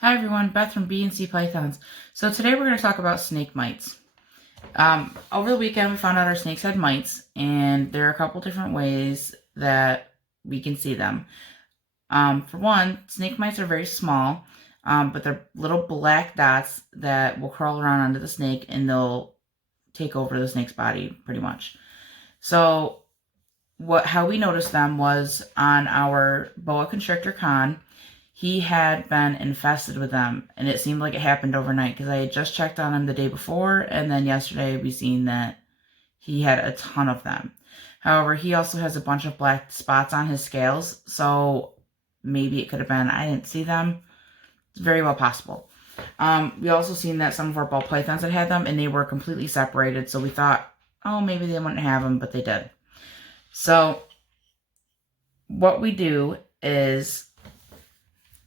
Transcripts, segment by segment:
Hi everyone, Beth from b.and.c.pythons. So today we're going to talk about snake mites. Over the weekend we found out our snakes had mites, and there are a couple different ways that we can see them. For one, snake mites are very small, but they're little black dots that will crawl around under the snake and they'll take over the snake's body pretty much. So how we noticed them was on our boa constrictor con. He had been infested with them, and it seemed like it happened overnight because I had just checked on him the day before, and then yesterday we seen that he had a ton of them. However, he also has a bunch of black spots on his scales, so maybe it could have been I didn't see them. It's very well possible. We also seen that some of our ball pythons had them, and they were completely separated, so we thought, oh, maybe they wouldn't have them, but they did. So what we do is,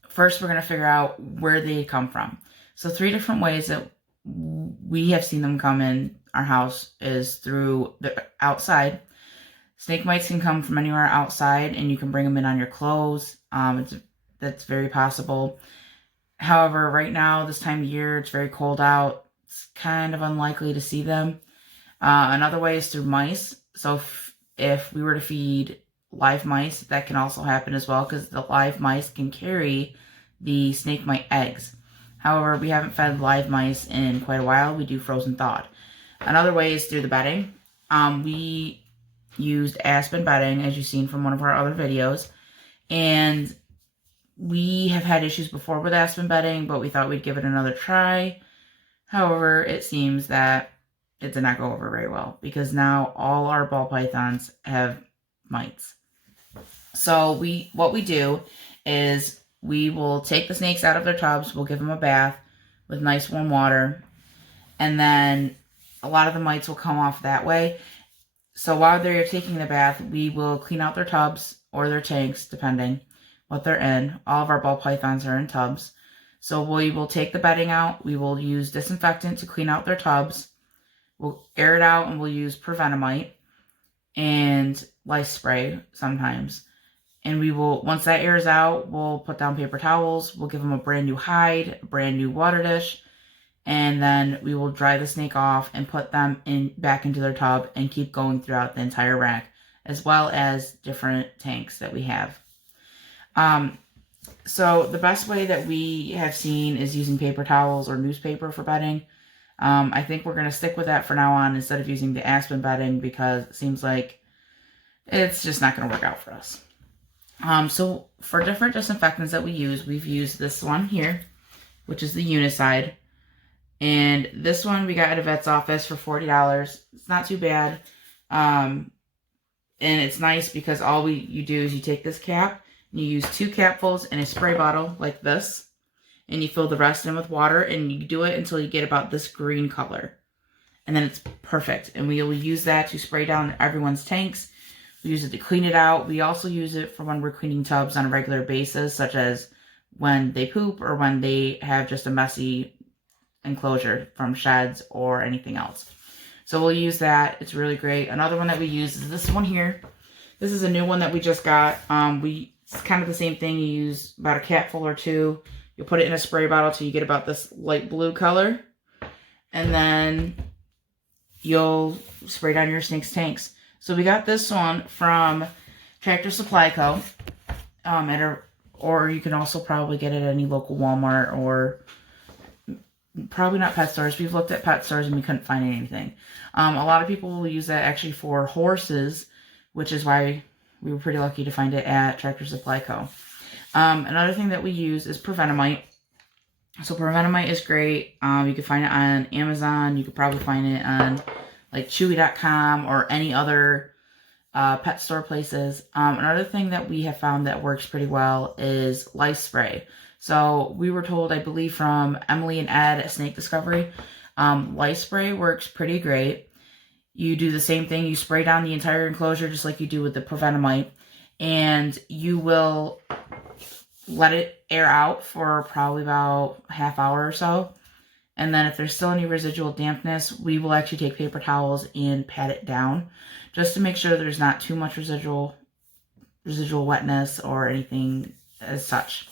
first, we're going to figure out where they come from. So 3 different ways that we have seen them come in our house is through the outside. Snake mites can come from anywhere outside, and you can bring them in on your clothes. That's very possible. However, right now, this time of year, it's very cold out. It's kind of unlikely to see them. Another way is through mice. So if we were to feed live mice, that can also happen as well, because the live mice can carry the snake mite eggs. However, we haven't fed live mice in quite a while. We do frozen thawed. Another way is through the bedding. We used aspen bedding, as you've seen from one of our other videos, and we have had issues before with aspen bedding, but we thought we'd give it another try. However, it seems that it did not go over very well, because now all our ball pythons have mites. So what we do is we will take the snakes out of their tubs. We'll give them a bath with nice warm water, and then a lot of the mites will come off that way. So while they're taking the bath, we will clean out their tubs or their tanks, depending what they're in. All of our ball pythons are in tubs. So we will take the bedding out. We will use disinfectant to clean out their tubs. We'll air it out, and we'll use prevenamite and lice spray sometimes. And we will, once that airs out, we'll put down paper towels. We'll give them a brand new hide, a brand new water dish, and then we will dry the snake off and put them back into their tub and keep going throughout the entire rack, as well as different tanks that we have. So the best way that we have seen is using paper towels or newspaper for bedding. I think we're going to stick with that for now on instead of using the aspen bedding, because it seems like it's just not going to work out for us. So for different disinfectants that we use, we've used this one here, which is the Unicide. And this one we got at a vet's office for $40. It's not too bad. And it's nice because all you do is you take this cap, and you use 2 capfuls in a spray bottle like this, and you fill the rest in with water, and you do it until you get about this green color. And then it's perfect. And we will use that to spray down everyone's tanks. We use it to clean it out. We also use it for when we're cleaning tubs on a regular basis, such as when they poop or when they have just a messy enclosure from sheds or anything else. So we'll use that. It's really great. Another one that we use is this one here. This is a new one that we just got. It's kind of the same thing. You use about a capful or 2. You'll put it in a spray bottle till you get about this light blue color. And then you'll spray down your snake's tanks. So we got this one from Tractor Supply Co. Or you can also probably get it at any local Walmart, or probably not pet stores. We've looked at pet stores and we couldn't find anything. A lot of people will use that actually for horses, which is why we were pretty lucky to find it at Tractor Supply Co. Another thing that we use is prevenamite. So prevenamite is great. You can find it on Amazon. You could probably find it on like Chewy.com or any other pet store places. Another thing that we have found that works pretty well is lice spray. So we were told, I believe from Emily and Ed at Snake Discovery, lice spray works pretty great. You do the same thing. You spray down the entire enclosure just like you do with the prevenamite, and you will let it air out for probably about half hour or so. And then if there's still any residual dampness, we will actually take paper towels and pat it down just to make sure there's not too much residual wetness or anything as such.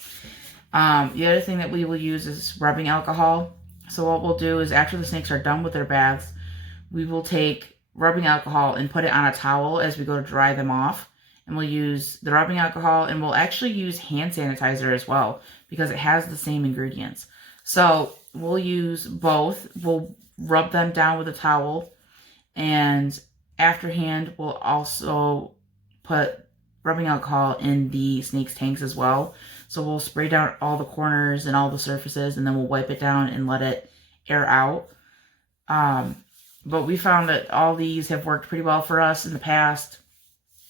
The other thing that we will use is rubbing alcohol. So what we'll do is after the snakes are done with their baths, we will take rubbing alcohol and put it on a towel as we go to dry them off. And we'll use the rubbing alcohol, and we'll actually use hand sanitizer as well because it has the same ingredients. So we'll use both. We'll rub them down with a towel, and afterhand we'll also put rubbing alcohol in the snake's tanks as well. So we'll spray down all the corners and all the surfaces, and then we'll wipe it down and let it air out. But we found that all these have worked pretty well for us in the past.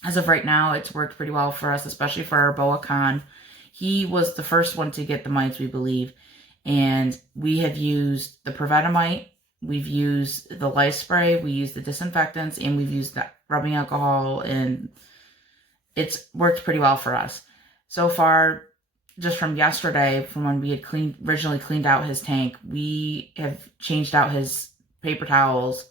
As of right now, it's worked pretty well for us, especially for our boa con. He was the first one to get the mites, we believe. And we have used the Prevenamite, we've used the lice spray, we used the disinfectants, and we've used the rubbing alcohol, and it's worked pretty well for us. So far, just from yesterday, from when we had originally cleaned out his tank, we have changed out his paper towels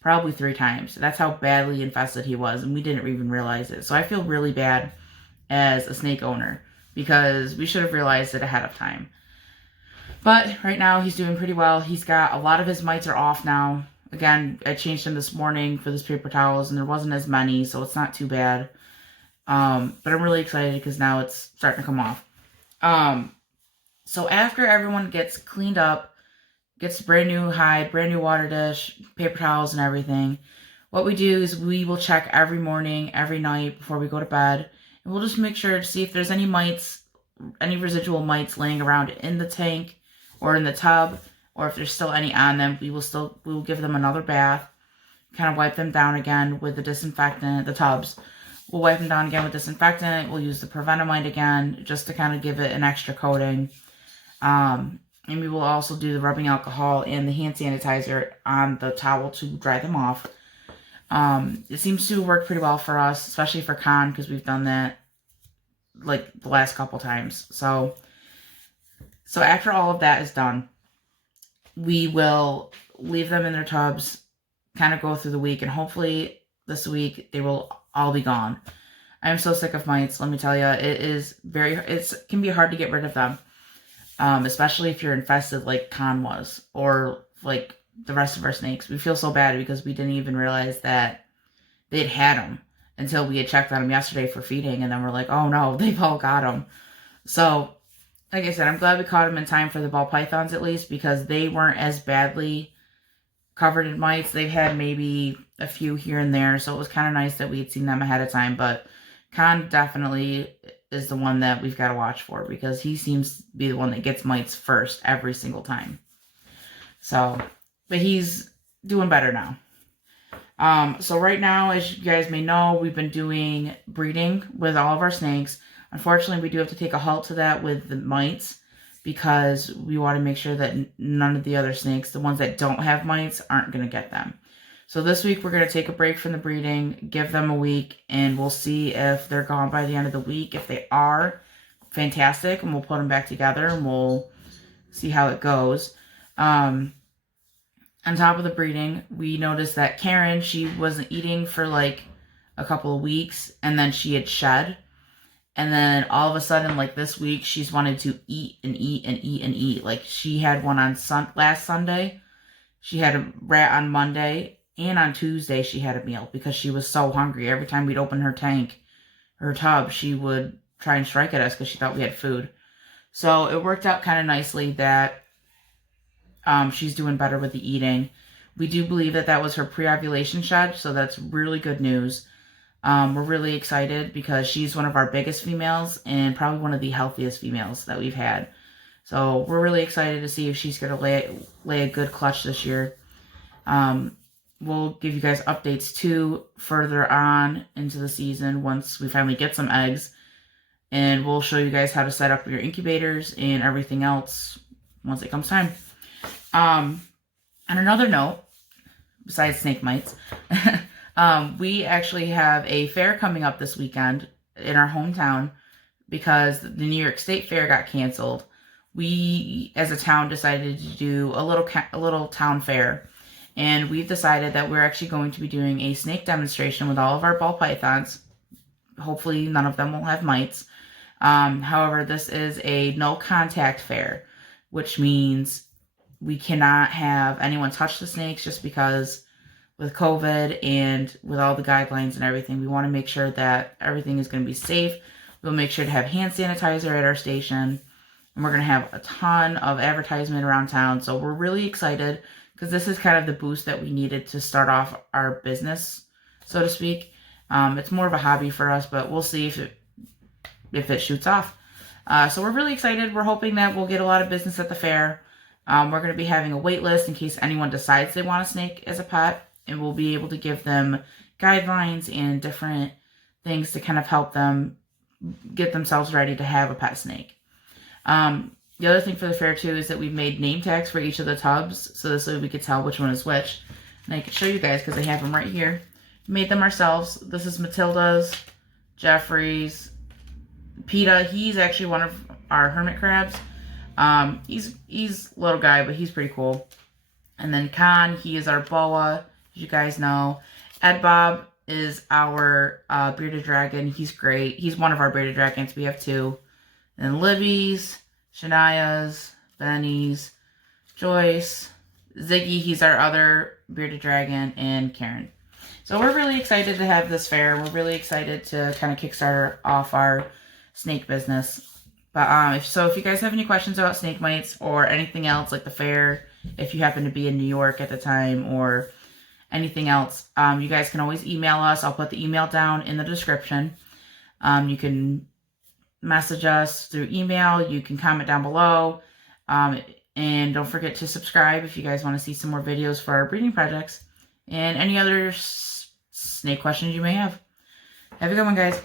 probably 3 times. That's how badly infested he was, and we didn't even realize it. So I feel really bad as a snake owner because we should have realized it ahead of time. But right now he's doing pretty well. He's got a lot of his mites are off now. Again, I changed him this morning for this paper towels, and there wasn't as many, so it's not too bad. But I'm really excited because now it's starting to come off. So after everyone gets cleaned up, gets brand new hide, brand new water dish, paper towels, and everything, what we do is we will check every morning, every night before we go to bed, and we'll just make sure to see if there's any mites, any residual mites laying around in the tank or in the tub, or if there's still any on them. We will give them another bath, kind of wipe them down again with the disinfectant, the tubs. We'll wipe them down again with disinfectant. We'll use the Prevenamite again just to kind of give it an extra coating. And we will also do the rubbing alcohol and the hand sanitizer on the towel to dry them off. It seems to work pretty well for us, especially for Con, because we've done that like the last couple times. So after all of that is done, we will leave them in their tubs, kind of go through the week, and hopefully this week they will all be gone. I am so sick of mites, let me tell you. It can be hard to get rid of them. Especially if you're infested like Con was, or like the rest of our snakes. We feel so bad because we didn't even realize that they'd had them until we had checked on them yesterday for feeding, and then we're like, oh no, they've all got them. So, like I said, I'm glad we caught them in time for the ball pythons at least, because they weren't as badly covered in mites. They've had maybe a few here and there, so it was kind of nice that we had seen them ahead of time, but Con definitely is the one that we've got to watch for, because he seems to be the one that gets mites first every single time. So, but he's doing better now. So right now, as you guys may know, we've been doing breeding with all of our snakes. Unfortunately, we do have to take a halt to that with the mites, because we want to make sure that none of the other snakes, the ones that don't have mites, aren't going to get them. So this week we're going to take a break from the breeding, give them a week, and we'll see if they're gone by the end of the week. If they are, fantastic, and we'll put them back together and we'll see how it goes. On top of the breeding, we noticed that Karen, she wasn't eating for like a couple of weeks, and then she had shed. And then all of a sudden, like this week, she's wanted to eat and eat and eat and eat. Like she had one on last Sunday. She had a rat on Monday. And on Tuesday, she had a meal because she was so hungry. Every time we'd open her tank, her tub, she would try and strike at us because she thought we had food. So it worked out kind of nicely that she's doing better with the eating. We do believe that that was her pre-ovulation shed, so that's really good news. We're really excited because she's one of our biggest females and probably one of the healthiest females that we've had. So we're really excited to see if she's going to lay a good clutch this year. We'll give you guys updates too further on into the season once we finally get some eggs. And we'll show you guys how to set up your incubators and everything else once it comes time. On another note, besides snake mites, we actually have a fair coming up this weekend in our hometown because the New York State Fair got canceled. We, as a town, decided to do a little town fair. And we've decided that we're actually going to be doing a snake demonstration with all of our ball pythons. Hopefully none of them will have mites. However, this is a no contact fair, which means we cannot have anyone touch the snakes, just because with COVID and with all the guidelines and everything, we want to make sure that everything is going to be safe. We'll make sure to have hand sanitizer at our station, and we're going to have a ton of advertisement around town. So we're really excited, because this is kind of the boost that we needed to start off our business, so to speak. It's more of a hobby for us, but we'll see if it shoots off. So we're really excited. We're hoping that we'll get a lot of business at the fair. We're going to be having a wait list in case anyone decides they want a snake as a pet, and we'll be able to give them guidelines and different things to kind of help them get themselves ready to have a pet snake. The other thing for the fair too is that we've made name tags for each of the tubs, so this way we could tell which one is which. And I can show you guys because I have them right here. We made them ourselves. This is Matilda's, Jeffrey's, PETA. He's actually one of our hermit crabs. He's a little guy, but he's pretty cool. And then Khan, he is our boa, as you guys know. Ed Bob is our bearded dragon. He's great. He's one of our bearded dragons. We have two. And then Libby's, Shania's, Benny's, Joyce, Ziggy, he's our other bearded dragon, and Karen. So we're really excited to have this fair. We're really excited to kind of kickstart off our snake business. But if you guys have any questions about snake mites or anything else like the fair, if you happen to be in New York at the time or anything else, you guys can always email us. I'll put the email down in the description. You can message us through email. You can comment down below. And don't forget to subscribe if you guys want to see some more videos for our breeding projects and any other snake questions you may have. Have a good one, guys.